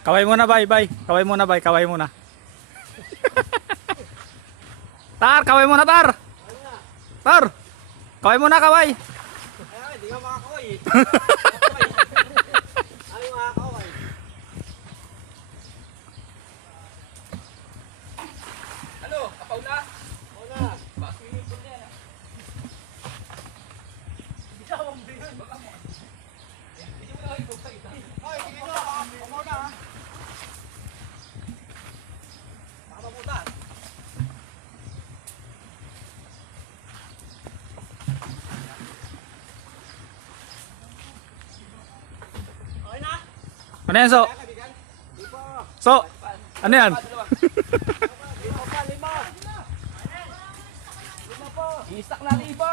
Kaway muna, bay, bay. Kaway muna, bay. Kaway muna. Tar, kaway muna, tar. Tar. Kaway muna, kaway. Ay, hindi ka makakaway eh. Ay, makakaway. Ano? Kapaw na? Oo na. Swimming pool na yan. Hindi ka mambingan. Hindi mo na kayo buksa ito. Ay, sige na. Kumaw na ha. Baka mabutan. Okay na? Ano yan, so? Kaibigan? Di pa. So, ano yan? Lima pa, lima. Lima pa. I-stack natin iba.